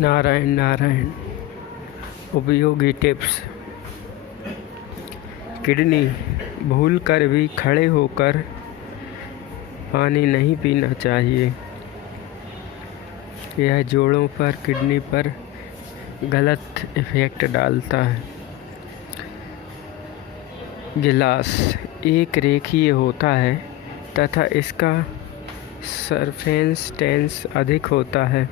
नारायण नारायण। उपयोगी tips. Kidney भूल कर भी खड़े होकर पानी नहीं पीना चाहिए। यह जोड़ों पर, किडनी पर गलत इफ़ेक्ट डालता है। गिलास एक रेखीय होता है तथा इसका सरफेस टेंस अधिक होता है।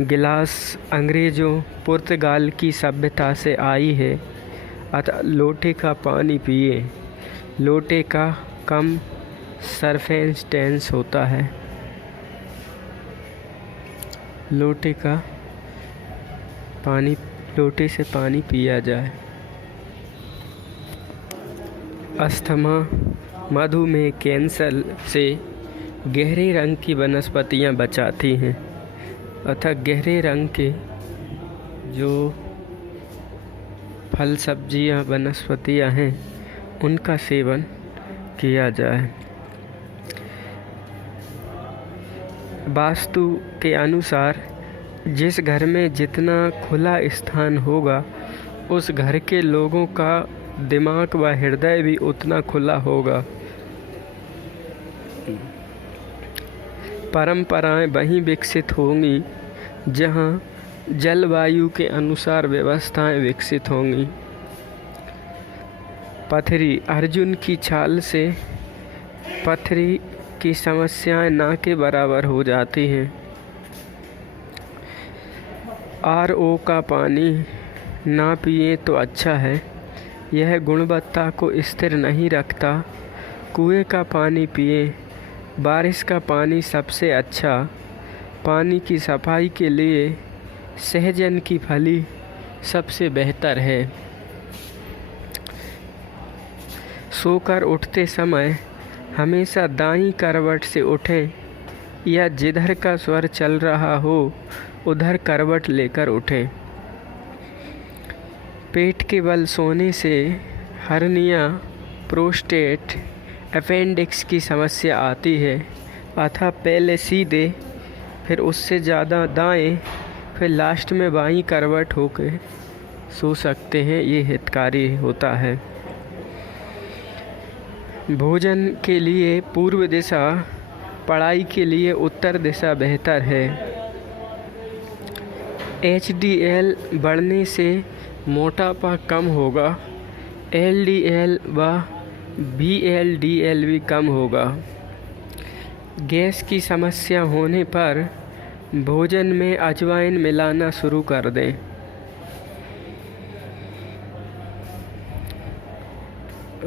गिलास अंग्रेज़ों पुर्तगाल की सभ्यता से आई है, अतः लोटे का पानी पिए। लोटे का कम सरफेस टेंस होता है। लोटे से पानी पिया जाए। अस्थमा, मधुमेह, कैंसर से गहरे रंग की वनस्पतियाँ बचाती हैं अतः गहरे रंग के जो फल, सब्जियाँ, वनस्पतियाँ हैं उनका सेवन किया जाए। वास्तु के अनुसार जिस घर में जितना खुला स्थान होगा उस घर के लोगों का दिमाग व हृदय भी उतना खुला होगा। परंपराएं वहीं विकसित होंगी जहां जलवायु के अनुसार व्यवस्थाएं विकसित होंगी। पथरी, अर्जुन की छाल से पथरी की समस्याएं ना के बराबर हो जाती हैं। RO का पानी ना पिए तो अच्छा है, यह गुणवत्ता को स्थिर नहीं रखता। कुएं का पानी पिए। बारिश का पानी सबसे अच्छा। पानी की सफाई के लिए सहजन की फली सबसे बेहतर है। सोकर उठते समय हमेशा दाईं करवट से उठें या जिधर का स्वर चल रहा हो उधर करवट लेकर उठें। पेट के बल सोने से हर्निया, प्रोस्टेट, अपेंडिक्स की समस्या आती है, अतः पहले सीधे, फिर उससे ज़्यादा दाएं, फिर लास्ट में बाईं करवट होकर सो सकते हैं। ये हितकारी होता है। भोजन के लिए पूर्व दिशा, पढ़ाई के लिए उत्तर दिशा बेहतर है। HDL बढ़ने से मोटापा कम होगा। LDL व VLDL भी कम होगा। गैस की समस्या होने पर भोजन में अजवाइन मिलाना शुरू कर दें।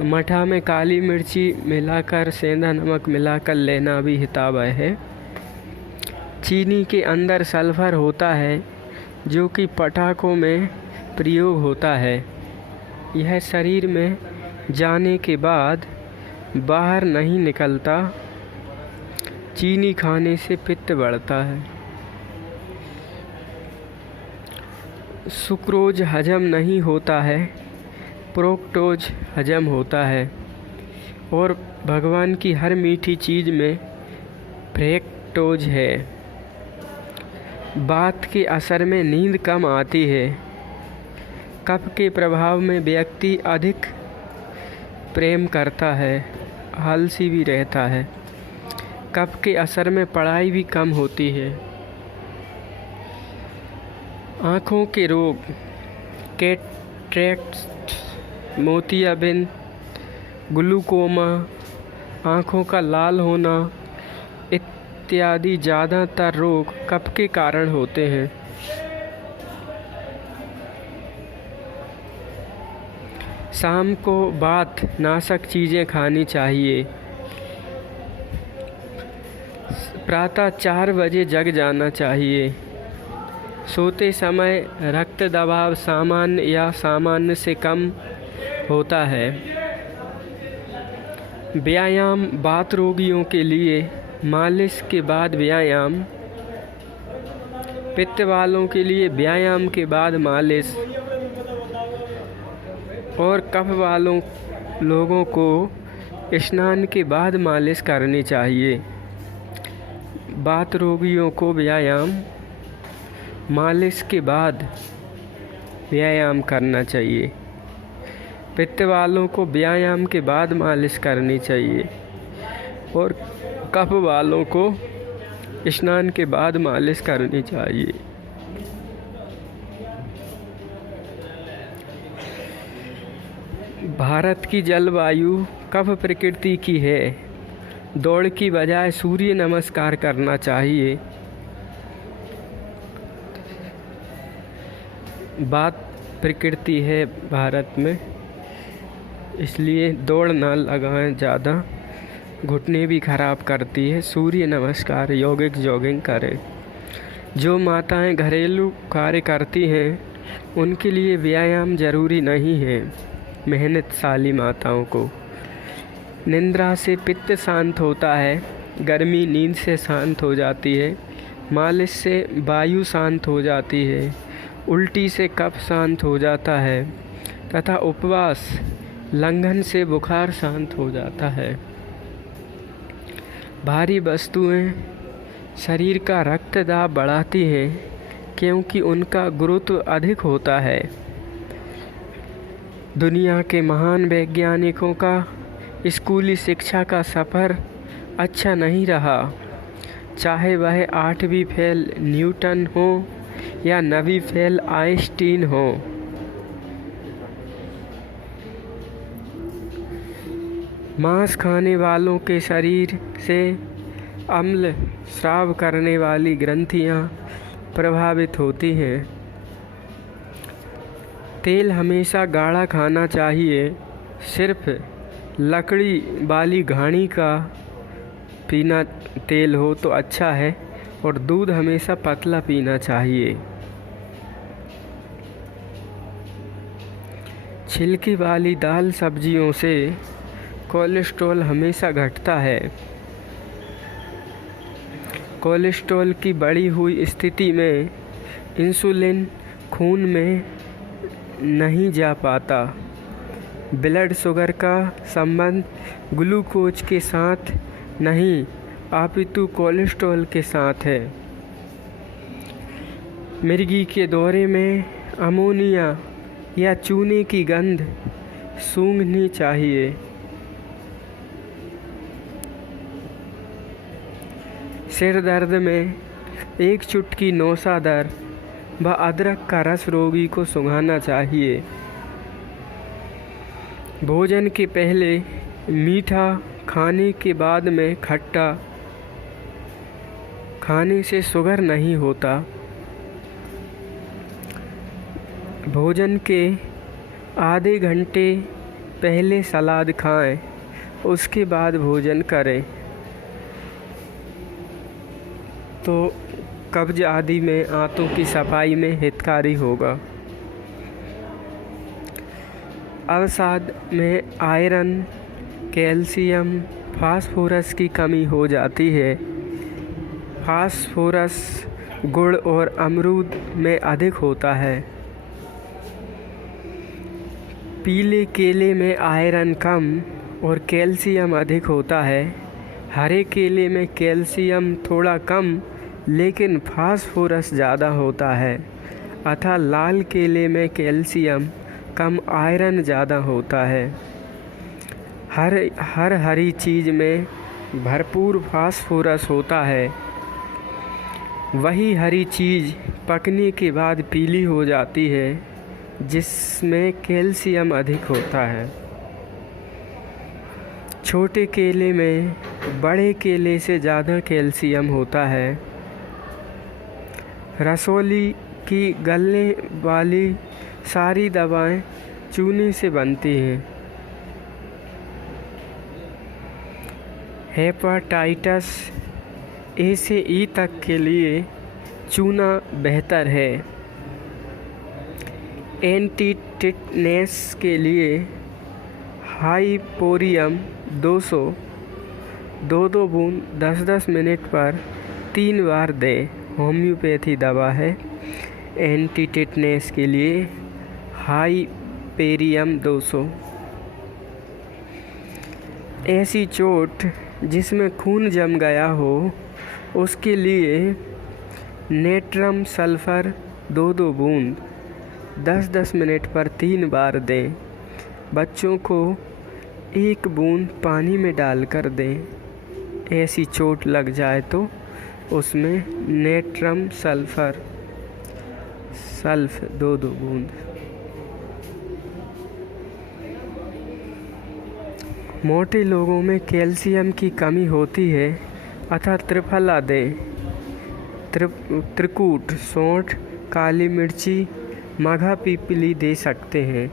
मठा में काली मिर्ची मिलाकर, सेंधा नमक मिलाकर लेना भी हितावह है। चीनी के अंदर सल्फर होता है जो कि पटाखों में प्रयोग होता है। यह शरीर में जाने के बाद बाहर नहीं निकलता। चीनी खाने से पित्त बढ़ता है। सुक्रोज हजम नहीं होता है, फ्रुक्टोज हजम होता है। और भगवान की हर मीठी चीज़ में फ्रैक्टोज है। बात के असर में नींद कम आती है। कफ के प्रभाव में व्यक्ति अधिक प्रेम करता है, आलसी भी रहता है। कफ के असर में पढ़ाई भी कम होती है। आँखों के रोग, कैटरेक्ट, मोतियाबिंद, ग्लूकोमा, आँखों का लाल होना इत्यादि ज़्यादातर रोग कफ के कारण होते हैं। शाम को वात नाशक चीज़ें खानी चाहिए। प्रातः 4 बजे जग जाना चाहिए। सोते समय रक्त दबाव सामान्य या सामान्य से कम होता है। व्यायाम, वात रोगियों के लिए मालिश के बाद व्यायाम, पित्त वालों के लिए व्यायाम के बाद मालिश और कफ वालों लोगों को स्नान के बाद मालिश करनी चाहिए। वात रोगियों को व्यायाम, मालिश के बाद व्यायाम करना चाहिए। पित्त वालों को व्यायाम के बाद मालिश करनी चाहिए और कफ वालों को स्नान के बाद मालिश करनी चाहिए। भारत की जलवायु कफ प्रकृति की है। दौड़ की बजाय सूर्य नमस्कार करना चाहिए। बात प्रकृति है भारत में, इसलिए दौड़ ना लगाएं ज़्यादा, घुटने भी खराब करती है। सूर्य नमस्कार, यौगिक जॉगिंग करें। जो माताएं घरेलू कार्य करती हैं उनके लिए व्यायाम ज़रूरी नहीं है। मेहनतशाली माताओं को निद्रा से पित्त शांत होता है, गर्मी नींद से शांत हो जाती है, मालिश से वायु शांत हो जाती है, उल्टी से कफ शांत हो जाता है तथा उपवास लंघन से बुखार शांत हो जाता है। भारी वस्तुएं शरीर का रक्त दाब बढ़ाती हैं क्योंकि उनका गुरुत्व अधिक होता है। दुनिया के महान वैज्ञानिकों का स्कूली शिक्षा का सफ़र अच्छा नहीं रहा, चाहे वह 8वीं फेल न्यूटन हो या 9वीं फेल आइंस्टीन हो। मांस खाने वालों के शरीर से अम्ल स्राव करने वाली ग्रंथियां प्रभावित होती हैं। तेल हमेशा गाढ़ा खाना चाहिए। सिर्फ लकड़ी वाली घानी का पीना तेल हो तो अच्छा है और दूध हमेशा पतला पीना चाहिए। छिलकी वाली दाल सब्जियों से कोलेस्ट्रॉल हमेशा घटता है। कोलेस्ट्रॉल की बढ़ी हुई स्थिति में इंसुलिन खून में नहीं जा पाता। ब्लड शुगर का संबंध ग्लूकोज के साथ नहीं अपितु कोलेस्ट्रॉल के साथ है। मिर्गी के दौरे में अमोनिया या चूने की गंध सूंघनी चाहिए। सिर दर्द में एक चुटकी नौशादर व अदरक का रस रोगी को सूंघाना चाहिए। भोजन के पहले मीठा, खाने के बाद में खट्टा खाने से शुगर नहीं होता। भोजन के आधे घंटे पहले सलाद खाएं, उसके बाद भोजन करें तो कब्ज आदि में आंतों की सफाई में हितकारी होगा। अवसाद में आयरन, कैल्शियम, फास्फोरस की कमी हो जाती है। फास्फोरस गुड़ और अमरूद में अधिक होता है। पीले केले में आयरन कम और कैल्शियम अधिक होता है। हरे केले में कैल्शियम थोड़ा कम लेकिन फास्फोरस ज़्यादा होता है, अतः लाल केले में कैल्शियम कम, आयरन ज़्यादा होता है। हर हरी चीज़ में भरपूर फास्फोरस होता है। वही हरी चीज़ पकने के बाद पीली हो जाती है जिसमें कैल्शियम अधिक होता है। छोटे केले में बड़े केले से ज़्यादा कैल्शियम होता है। रसौली की गलने वाली सारी दवाएं चूने से बनती हैं। हेपेटाइटिस ए से ई तक के लिए चूना बेहतर है। एंटी टिटनेस के लिए हाइपोरियम 200 2 बूंद 10-10 मिनट पर 3 बार दें। होम्योपैथी दवा है। एंटी टिटनेस के लिए हाइपेरियम 200। ऐसी चोट जिसमें खून जम गया हो उसके लिए नेट्रम सल्फर 2-2 बूंद 10-10 मिनट पर 3 बार दें। बच्चों को 1 बूंद पानी में डालकर दें। ऐसी चोट लग जाए तो उसमें नेट्रम सल्फर 2-2 बूंद। मोटे लोगों में कैल्शियम की कमी होती है अतः त्रिफला दें। त्रिकूट, सौंठ, काली मिर्ची, मघा पीपली दे सकते हैं।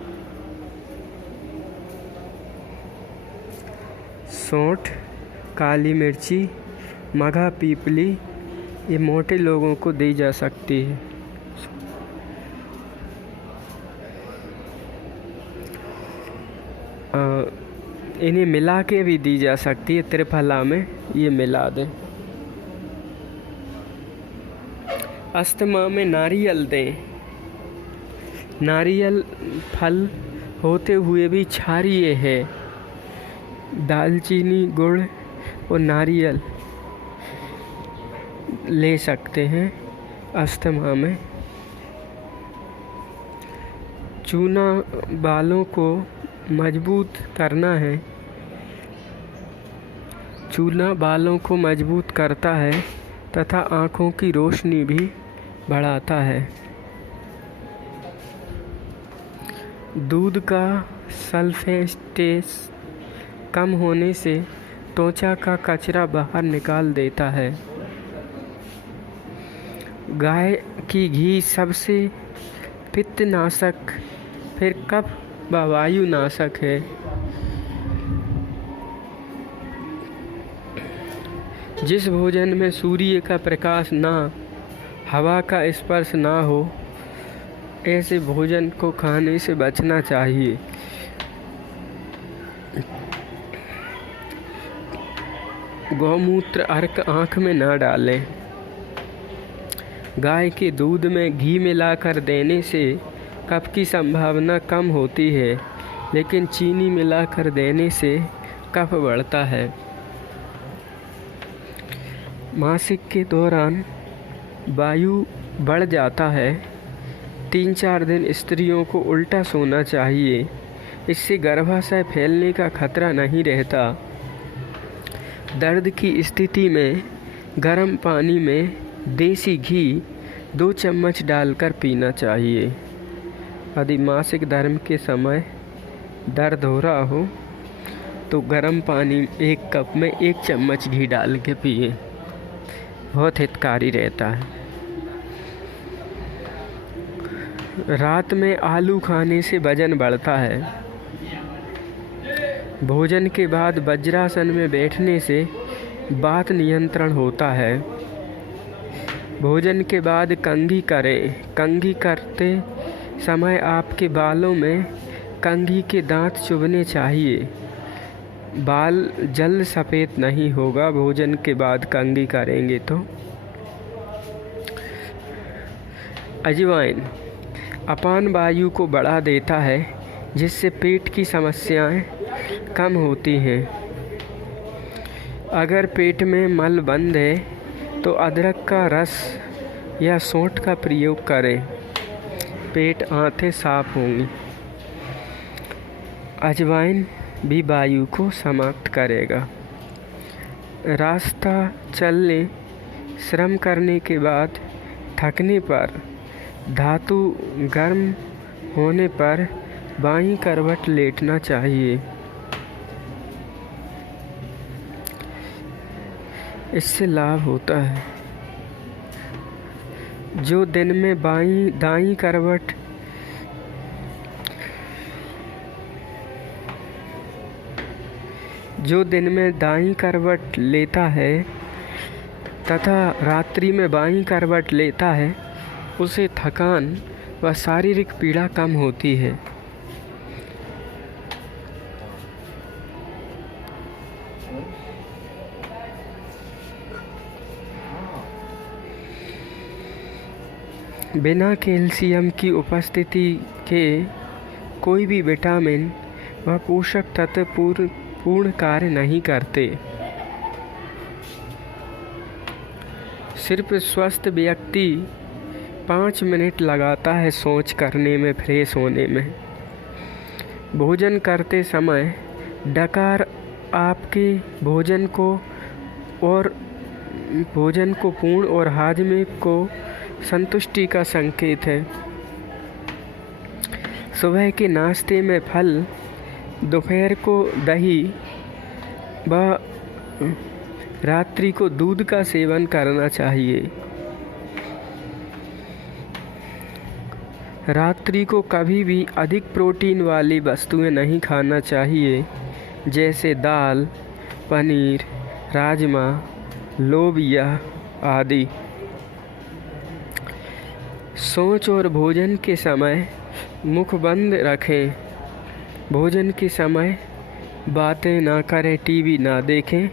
सौंठ, काली मिर्ची, मघा पीपली ये मोटे लोगों को दी जा सकती है। इन्हें मिला के भी दी जा सकती है। त्रिफला में ये मिला दें। अस्थमा में नारियल दें। नारियल फल होते हुए भी क्षारीय है। दालचीनी, गुड़ और नारियल ले सकते हैं अस्थमा में। चूना बालों को मजबूत करना है। चूना बालों को मजबूत करता है तथा आँखों की रोशनी भी बढ़ाता है। दूध का सल्फेटेस कम होने से त्वचा का कचरा बाहर निकाल देता है। गाय की घी सबसे पित्तनाशक फिर कफ व वायुनाशक है। जिस भोजन में सूर्य का प्रकाश ना, हवा का स्पर्श ना हो, ऐसे भोजन को खाने से बचना चाहिए। गौमूत्र अर्क आँख में ना डालें। गाय के दूध में घी मिलाकर देने से कफ की संभावना कम होती है, लेकिन चीनी मिलाकर देने से कफ बढ़ता है। मासिक के दौरान वायु बढ़ जाता है। 3-4 दिन स्त्रियों को उल्टा सोना चाहिए। इससे गर्भाशय फैलने का खतरा नहीं रहता। दर्द की स्थिति में गर्म पानी में देसी घी 2 चम्मच डालकर पीना चाहिए। यदि मासिक धर्म के समय दर्द हो रहा हो तो गर्म पानी 1 कप में 1 चम्मच घी डाल के पिए। बहुत हितकारी रहता है। रात में आलू खाने से वजन बढ़ता है। भोजन के बाद वज्रासन में बैठने से वात नियंत्रण होता है। भोजन के बाद कंघी करें। कंघी करते समय आपके बालों में कंघी के दांत चुभने चाहिए। बाल जल्द सफ़ेद नहीं होगा भोजन के बाद कंघी करेंगे तो। अजवाइन अपान वायु को बढ़ा देता है, जिससे पेट की समस्याएं कम होती हैं। अगर पेट में मल बंद है तो अदरक का रस या सौंठ का प्रयोग करें। पेट आंतें साफ होंगी। अजवाइन भी वायु को समाप्त करेगा। रास्ता चलने, श्रम करने के बाद थकने पर, धातु गर्म होने पर बाईं करवट लेटना चाहिए। इससे लाभ होता है। जो दिन में दाईं करवट लेता है तथा रात्रि में बाईं करवट लेता है, उसे थकान व शारीरिक पीड़ा कम होती है। बिना कैल्शियम की उपस्थिति के कोई भी विटामिन व पोषक तत्व पूर्ण कार्य नहीं करते। सिर्फ स्वस्थ व्यक्ति 5 मिनट लगाता है सोच करने में, फ्रेश होने में। भोजन करते समय डकार आपके भोजन को पूर्ण और हाजमे को संतुष्टि का संकेत है। सुबह के नाश्ते में फल, दोपहर को दही व रात्रि को दूध का सेवन करना चाहिए। रात्रि को कभी भी अधिक प्रोटीन वाली वस्तुएं नहीं खाना चाहिए, जैसे दाल, पनीर, राजमा, लोबिया आदि। सोच और भोजन के समय मुख बंद रखें। भोजन के समय बातें ना करें, टीवी ना देखें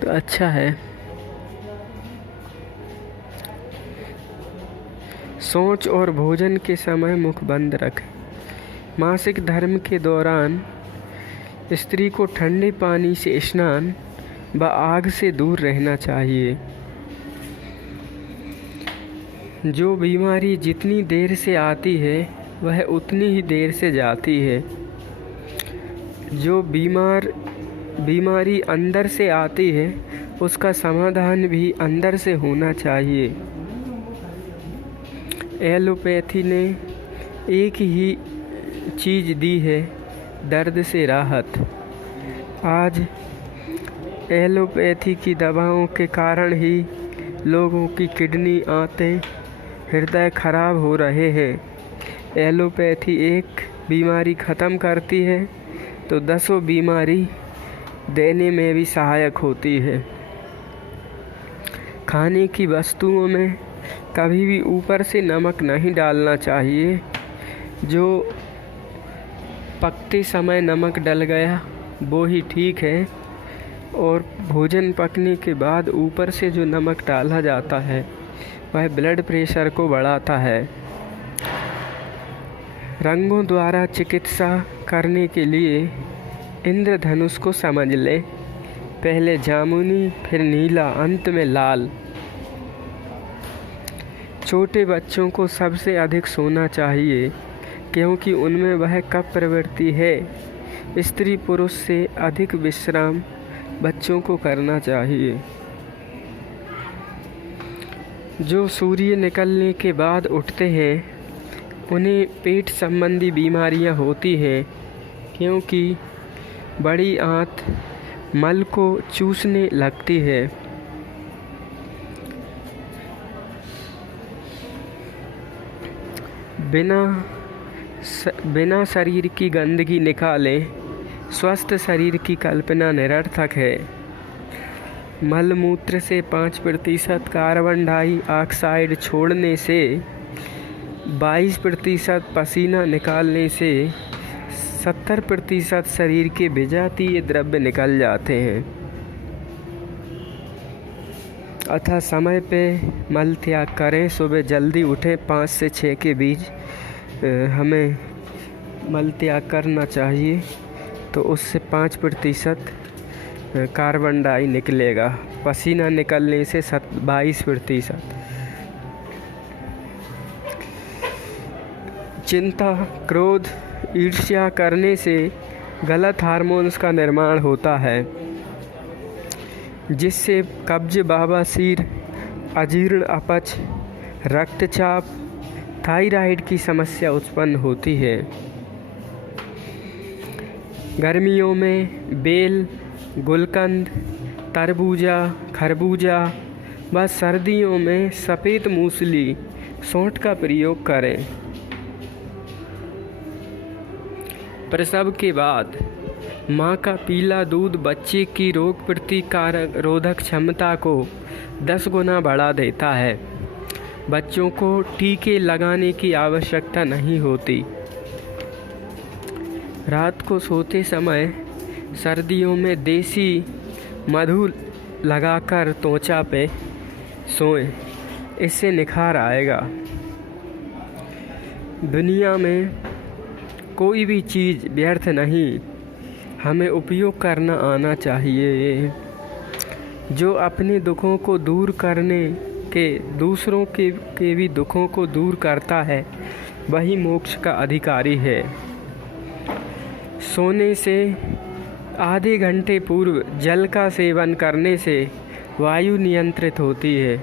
तो अच्छा है। सोच और भोजन के समय मुख बंद रखें। मासिक धर्म के दौरान स्त्री को ठंडे पानी से स्नान व आग से दूर रहना चाहिए। जो बीमारी जितनी देर से आती है वह उतनी ही देर से जाती है। जो बीमारी अंदर से आती है उसका समाधान भी अंदर से होना चाहिए। एलोपैथी ने एक ही चीज़ दी है, दर्द से राहत। आज एलोपैथी की दवाओं के कारण ही लोगों की किडनी, आंतें, हृदय खराब हो रहे हैं। एलोपैथी एक बीमारी ख़त्म करती है तो 10 बीमारी देने में भी सहायक होती है। खाने की वस्तुओं में कभी भी ऊपर से नमक नहीं डालना चाहिए। जो पकते समय नमक डल गया वो ही ठीक है, और भोजन पकने के बाद ऊपर से जो नमक डाला जाता है वह ब्लड प्रेशर को बढ़ाता है। रंगों द्वारा चिकित्सा करने के लिए इंद्रधनुष को समझ ले। पहले जामुनी, फिर नीला, अंत में लाल। छोटे बच्चों को सबसे अधिक सोना चाहिए क्योंकि उनमें वह कफ प्रवृत्ति है। स्त्री पुरुष से अधिक विश्राम बच्चों को करना चाहिए। जो सूर्य निकलने के बाद उठते हैं उन्हें पेट संबंधी बीमारियां होती हैं, क्योंकि बड़ी आंत मल को चूसने लगती है। बिना शरीर की गंदगी निकाले स्वस्थ शरीर की कल्पना निरर्थक है। मलमूत्र से 5% कार्बन डाइऑक्साइड छोड़ने से 22% पसीना निकालने से 70% शरीर के विजातीय द्रव्य निकल जाते हैं। अतः समय पे मल त्याग करें। सुबह जल्दी उठें, 5 से 6 के बीच हमें मल त्याग करना चाहिए, तो उससे 5% कार्बन डाई निकलेगा। पसीना निकलने से 22%। चिंता, क्रोध, ईर्ष्या करने से गलत हार्मोन्स का निर्माण होता है, जिससे कब्ज, बवासीर, अजीर्ण, अपच, रक्तचाप, थायराइड की समस्या उत्पन्न होती है। गर्मियों में बेल, गुलकंद, तरबूजा, खरबूजा व सर्दियों में सफ़ेद मूसली, सौंठ का प्रयोग करें। प्रसव के बाद माँ का पीला दूध बच्चे की रोग प्रतिरोधक क्षमता को 10 गुना बढ़ा देता है। बच्चों को टीके लगाने की आवश्यकता नहीं होती। रात को सोते समय सर्दियों में देसी मधु लगाकर त्वचा पे सोएं, इससे निखार आएगा। दुनिया में कोई भी चीज़ व्यर्थ नहीं, हमें उपयोग करना आना चाहिए। जो अपने दुखों को दूर करने के दूसरों के भी दुखों को दूर करता है, वही मोक्ष का अधिकारी है। सोने से आधे घंटे पूर्व जल का सेवन करने से वायु नियंत्रित होती है।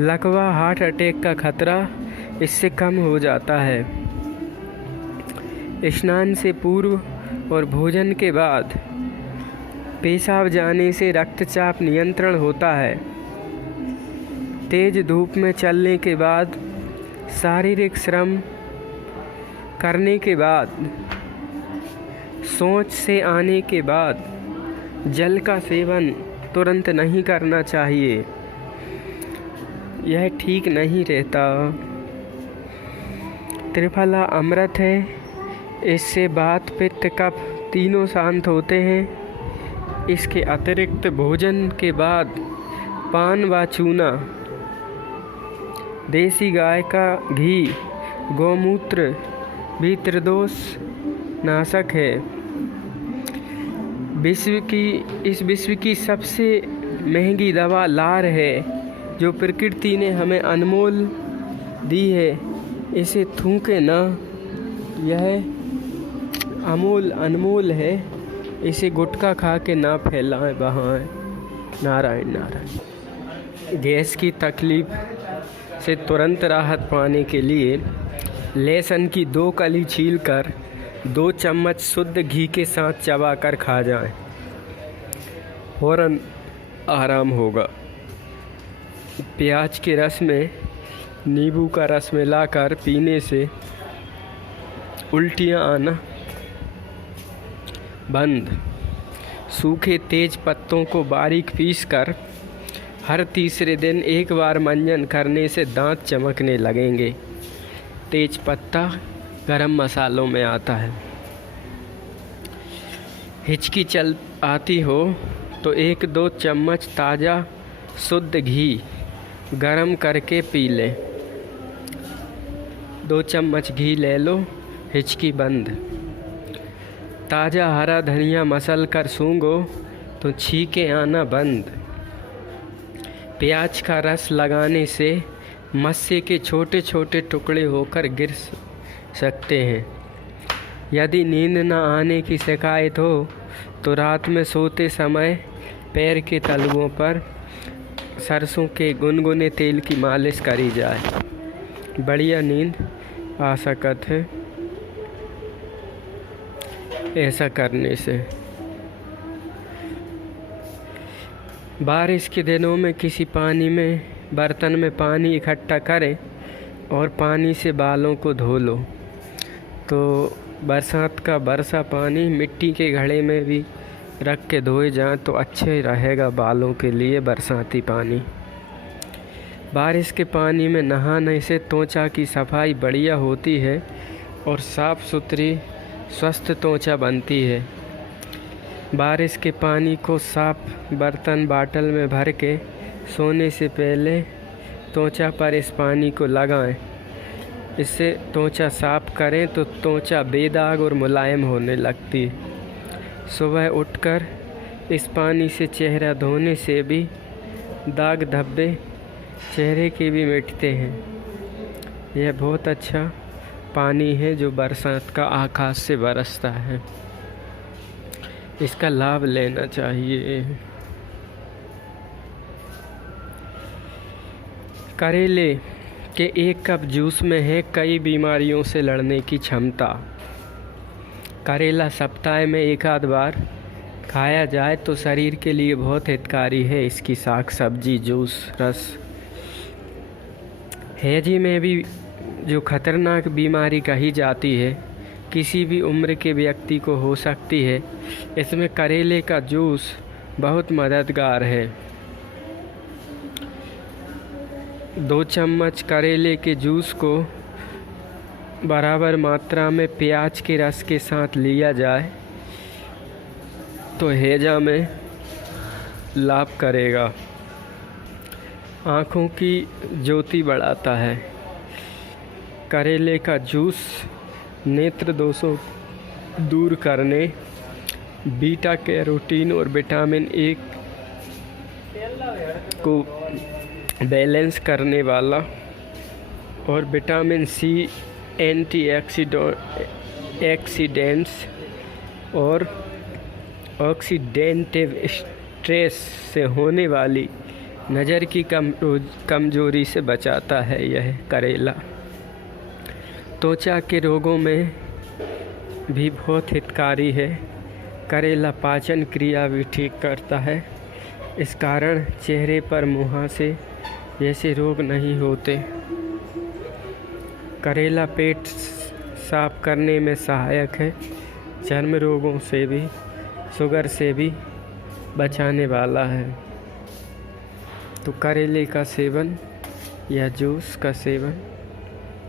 लकवा हार्ट अटैक का खतरा इससे कम हो जाता है। स्नान से पूर्व और भोजन के बाद पेशाब जाने से रक्तचाप नियंत्रण होता है। तेज धूप में चलने के बाद, शारीरिक श्रम करने के बाद, शौच से आने के बाद जल का सेवन तुरंत नहीं करना चाहिए, यह ठीक नहीं रहता। त्रिफला अमृत है, इससे वात पित्त कफ तीनों शांत होते हैं। इसके अतिरिक्त भोजन के बाद पान व चूना, देसी गाय का घी, गौमूत्र भी त्रिदोष नाशक है। इस विश्व की सबसे महंगी दवा लार है, जो प्रकृति ने हमें अनमोल दी है। इसे थूके ना, यह अनमोल है। इसे गुटखा खा के ना फैलाएं बहाएं। नारायण नारायण। गैस की तकलीफ से तुरंत राहत पाने के लिए लहसुन की 2 कली छीलकर 2 चम्मच शुद्ध घी के साथ चबाकर खा जाएं, फौरन आराम होगा। प्याज के रस में नींबू का रस मिलाकर पीने से उल्टियाँ आना बंद। सूखे तेज पत्तों को बारीक पीसकर हर तीसरे दिन एक बार मंजन करने से दांत चमकने लगेंगे। तेज पत्ता गरम मसालों में आता है। हिचकी चल आती हो तो 1-2 चम्मच ताज़ा शुद्ध घी गरम करके पी लें। 2 चम्मच घी ले लो, हिचकी बंद। ताज़ा हरा धनिया मसल कर सूंघो तो छींकें आना बंद। प्याज का रस लगाने से मस्से के छोटे छोटे टुकड़े होकर गिर सकते हैं। यदि नींद न आने की शिकायत हो तो रात में सोते समय पैर के तलवों पर सरसों के गुनगुने तेल की मालिश करी जाए, बढ़िया नींद आ सकत है ऐसा करने से। बारिश के दिनों में किसी बर्तन में पानी इकट्ठा करें और पानी से बालों को धो लो। तो बरसात का बरसा पानी मिट्टी के घड़े में भी रख के धोए जाएं तो अच्छे रहेगा बालों के लिए बरसाती पानी। बारिश के पानी में नहाने से त्वचा की सफाई बढ़िया होती है और साफ़ सुथरी स्वस्थ त्वचा बनती है। बारिश के पानी को साफ बर्तन बाटल में भर के सोने से पहले त्वचा पर इस पानी को लगाएं। इससे त्वचा साफ करें तो त्वचा बेदाग और मुलायम होने लगती है। सुबह उठकर इस पानी से चेहरा धोने से भी दाग धब्बे चेहरे के भी मिटते हैं। यह बहुत अच्छा पानी है जो बरसात का आकाश से बरसता है, इसका लाभ लेना चाहिए। करेले के 1 कप जूस में है कई बीमारियों से लड़ने की क्षमता। करेला सप्ताह में 1 आध बार खाया जाए तो शरीर के लिए बहुत हितकारी है। इसकी साग सब्जी, जूस, रस। हैजे में भी जो खतरनाक बीमारी कही जाती है, किसी भी उम्र के व्यक्ति को हो सकती है। इसमें करेले का जूस बहुत मददगार है। 2 चम्मच करेले के जूस को बराबर मात्रा में प्याज के रस के साथ लिया जाए तो हैजा में लाभ करेगा। आँखों की ज्योति बढ़ाता है। करेले का जूस नेत्र दोषों दूर करने, बीटा कैरोटीन और विटामिन ए को बैलेंस करने वाला और विटामिन सी एंटीऑक्सीडेंट्स और ऑक्सीडेंटिव स्ट्रेस से होने वाली नज़र की कमजोरी से बचाता है। यह करेला त्वचा के रोगों में भी बहुत हितकारी है। करेला पाचन क्रिया भी ठीक करता है। इस कारण चेहरे पर मुहासे जैसे रोग नहीं होते। करेला पेट साफ करने में सहायक है। चर्म रोगों से भी, शुगर से भी बचाने वाला है। तो करेले का सेवन या जूस का सेवन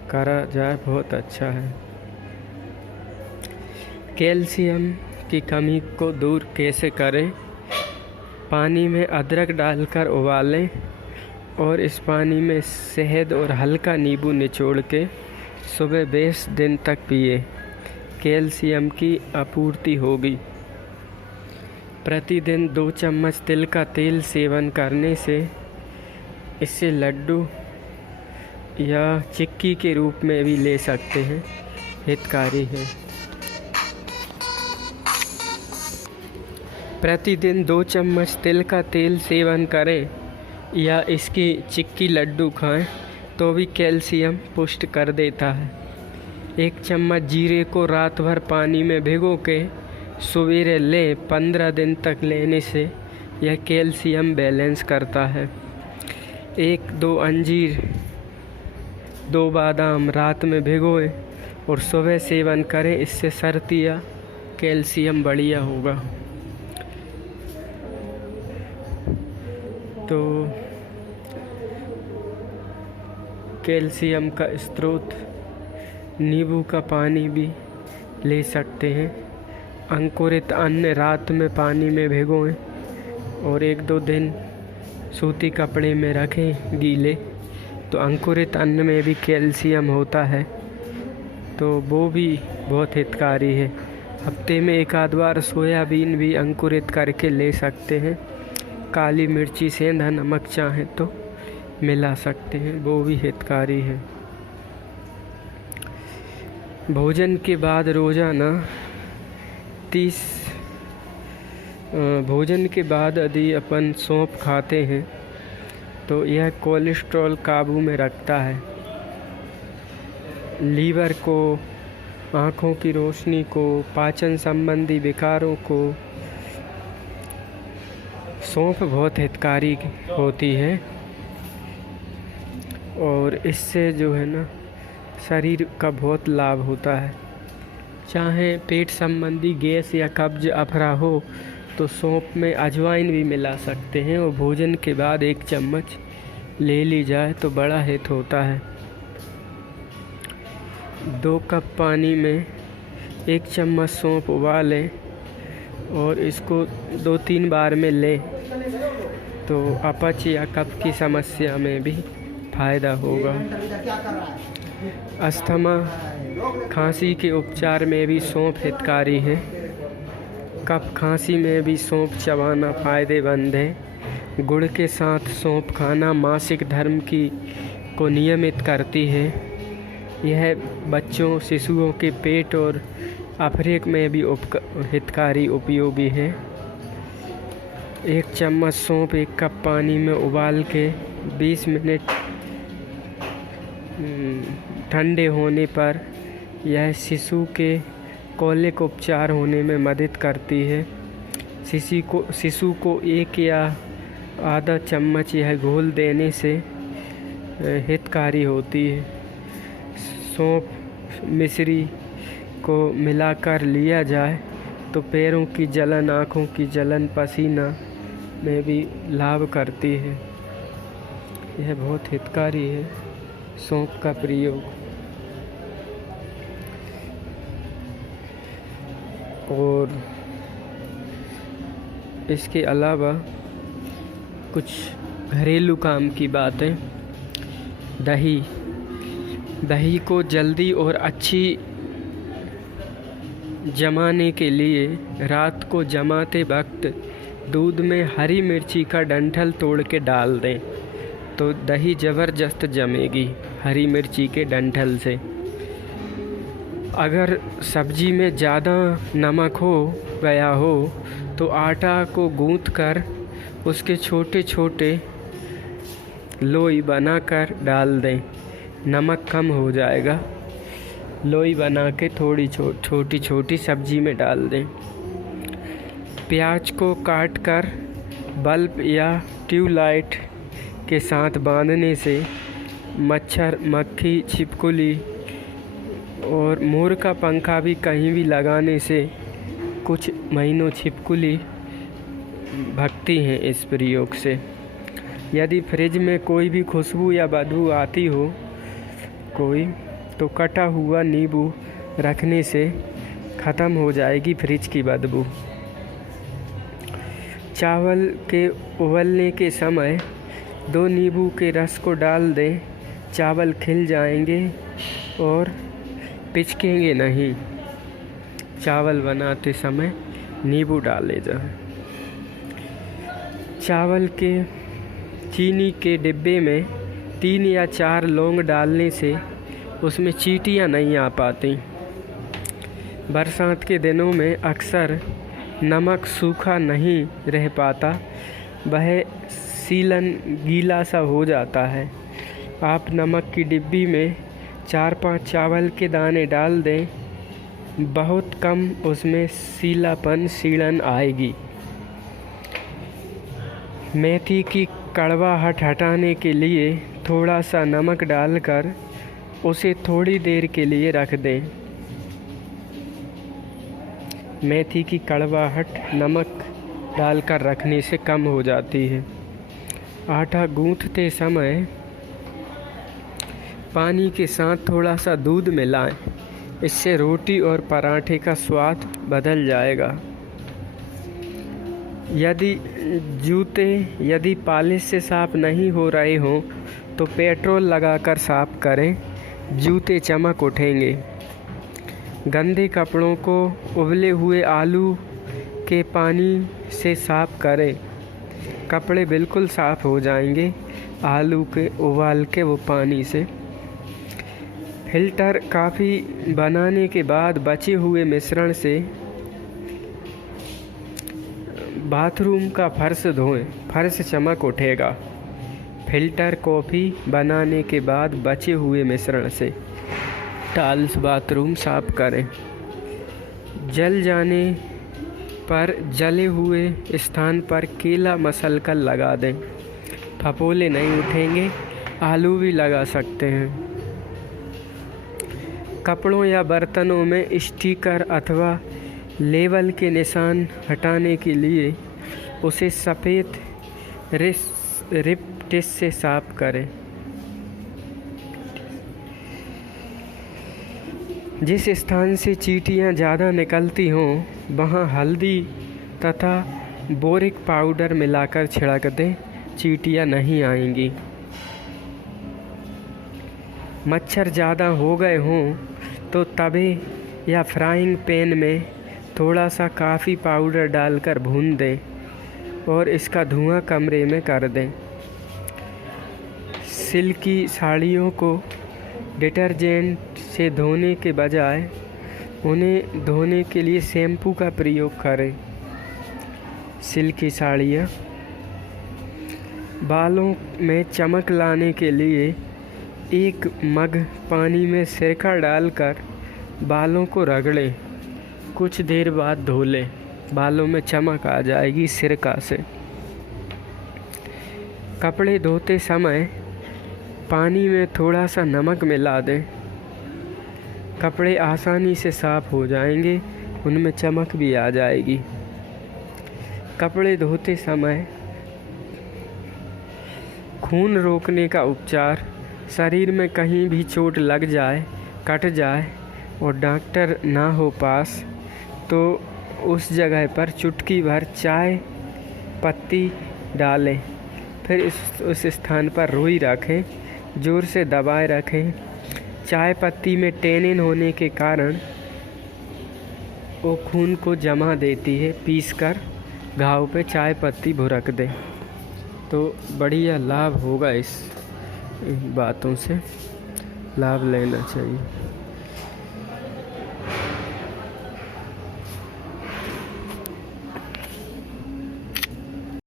करा जाए, बहुत अच्छा है। कैल्शियम की कमी को दूर कैसे करें? पानी में अदरक डालकर उबालें और इस पानी में शहद और हल्का नींबू निचोड़ के सुबह 20 दिन तक पिए। कैल्शियम की आपूर्ति होगी। प्रतिदिन 2 चम्मच तिल का तेल सेवन करने से इससे लड्डू या चिक्की के रूप में भी ले सकते हैं, हितकारी है। प्रतिदिन 2 चम्मच तिल का तेल सेवन करें या इसकी चिक्की लड्डू खाएं तो भी कैल्शियम पुष्ट कर देता है। 1 चम्मच जीरे को रात भर पानी में भिगो के सवेरे लें। 15 दिन तक लेने से यह कैल्शियम बैलेंस करता है। 1-2 अंजीर, 2 बादाम रात में भिगोएं और सुबह सेवन करें। इससे सर्दी या कैल्शियम बढ़िया होगा। तो कैल्शियम का स्रोत नींबू का पानी भी ले सकते हैं। अंकुरित अन्न रात में पानी में भिगोएं और 1-2 दिन सूती कपड़े में रखें गीले। तो अंकुरित अन्न में भी कैल्शियम होता है, तो वो भी बहुत हितकारी है। हफ्ते में 1 आध बार सोयाबीन भी अंकुरित करके ले सकते हैं। काली मिर्ची, सेंधा नमक चाहें तो मिला सकते हैं, वो भी हितकारी है। भोजन के बाद रोज़ाना 30 भोजन के बाद यदि अपन सौंफ खाते हैं तो यह कोलेस्ट्रॉल काबू में रखता है। लीवर को, आँखों की रोशनी को, पाचन संबंधी विकारों को सौंफ बहुत हितकारी होती है और इससे जो है ना शरीर का बहुत लाभ होता है। चाहे पेट संबंधी गैस या कब्ज अफरा हो तो सौंफ में अजवाइन भी मिला सकते हैं और भोजन के बाद 1 चम्मच ले ली जाए तो बड़ा हित होता है। 2 कप पानी में 1 चम्मच सौंफ उबालें और इसको 2-3 बार में लें तो अपच या कफ की समस्या में भी फ़ायदा होगा। अस्थमा, खांसी के उपचार में भी सौंफ हितकारी है। कफ खांसी में भी सौंफ चबाना फ़ायदेमंद है। गुड़ के साथ सौंफ खाना मासिक धर्म को नियमित करती है। यह बच्चों, शिशुओं के पेट और अफरीक में भी हितकारी उपयोगी है। 1 चम्मच सौंफ 1 कप पानी में उबाल के 20 मिनट ठंडे होने पर यह शिशु के कॉलिक उपचार होने में मदद करती है। शिशु को 1 या आधा चम्मच यह घोल देने से हितकारी होती है। सौंफ मिश्री को मिलाकर लिया जाए तो पैरों की जलन, आँखों की जलन, पसीना में भी लाभ करती है। यह बहुत हितकारी है सौंफ का प्रयोग। और इसके अलावा कुछ घरेलू काम की बातें। दही दही को जल्दी और अच्छी जमाने के लिए रात को जमाते वक्त दूध में हरी मिर्ची का डंठल तोड़ के डाल दें तो दही ज़बरदस्त जमेगी हरी मिर्ची के डंठल से। अगर सब्जी में ज़्यादा नमक हो गया हो तो आटा को गूँथ कर उसके छोटे छोटे लोई बनाकर डाल दें, नमक कम हो जाएगा। लोई बना के थोड़ी छोटी छोटी सब्जी में डाल दें। प्याज को काट कर बल्ब या ट्यूबलाइट के साथ बांधने से मच्छर, मक्खी, छिपकली और मोर का पंखा भी कहीं भी लगाने से कुछ महीनों छिपकली भगती हैं इस प्रयोग से। यदि फ्रिज में कोई भी खुशबू या बदबू आती हो तो कटा हुआ नींबू रखने से ख़त्म हो जाएगी फ्रिज की बदबू। चावल के उबलने के समय 2 नींबू के रस को डाल दें, चावल खिल जाएंगे और पिचकेंगे नहीं। चावल बनाते समय नींबू डाले जाए। चावल के चीनी के डिब्बे में 3 या 4 लौंग डालने से उसमें चींटियाँ नहीं आ पाती। बरसात के दिनों में अक्सर नमक सूखा नहीं रह पाता, वह सीलन गीला सा हो जाता है। आप नमक की डिब्बी में 4-5 चावल के दाने डाल दें, बहुत कम उसमें सीलापन सीलन आएगी। मेथी की कड़वाहट हटाने के लिए थोड़ा सा नमक डालकर उसे थोड़ी देर के लिए रख दें। मेथी की कड़वाहट नमक डालकर रखने से कम हो जाती है। आटा गूंथते समय पानी के साथ थोड़ा सा दूध मिलाएं, इससे रोटी और पराठे का स्वाद बदल जाएगा। यदि पॉलिश से साफ़ नहीं हो रहे हों तो पेट्रोल लगाकर साफ़ करें, जूते चमक उठेंगे। गंदे कपड़ों को उबले हुए आलू के पानी से साफ़ करें, कपड़े बिल्कुल साफ़ हो जाएंगे आलू के उबाल के वो पानी से। फिल्टर कॉफ़ी बनाने के बाद बचे हुए मिश्रण से बाथरूम का फर्श धोएं, फर्श चमक उठेगा। फिल्टर कॉफ़ी बनाने के बाद बचे हुए मिश्रण से टाइल्स बाथरूम साफ करें। जल जाने पर जले हुए स्थान पर केला मसलकर लगा दें, फफोले नहीं उठेंगे। आलू भी लगा सकते हैं। कपड़ों या बर्तनों में स्टिकर अथवा लेबल के निशान हटाने के लिए उसे सफ़ेद रिपटिस से साफ करें। जिस स्थान से चींटियाँ ज़्यादा निकलती हों वहाँ हल्दी तथा बोरिक पाउडर मिलाकर छिड़क दें, चींटियाँ नहीं आएंगी। मच्छर ज़्यादा हो गए हों तो तवे या फ्राइंग पैन में थोड़ा सा कॉफ़ी पाउडर डालकर भून दें और इसका धुआं कमरे में कर दें। सिल्की साड़ियों को डिटर्जेंट से धोने के बजाय उन्हें धोने के लिए शैम्पू का प्रयोग करें। सिल्की साड़ियाँ बालों में चमक लाने के लिए 1 मग पानी में सिरका डालकर बालों को रगड़ें, कुछ देर बाद धो लें, बालों में चमक आ जाएगी सिरका से। कपड़े धोते समय पानी में थोड़ा सा नमक मिला दें, कपड़े आसानी से साफ़ हो जाएंगे, उनमें चमक भी आ जाएगी। कपड़े धोते समय खून रोकने का उपचार, शरीर में कहीं भी चोट लग जाए, कट जाए और डॉक्टर ना हो पास तो उस जगह पर चुटकी भर चाय पत्ती डालें, फिर उस स्थान पर रुई रखें, ज़ोर से दबाए रखें, चाय पत्ती में टेनिन होने के कारण वो खून को जमा देती है। पीस कर घाव पे चाय पत्ती भुरक दे तो बढ़िया लाभ होगा। इस बातों से लाभ लेना चाहिए।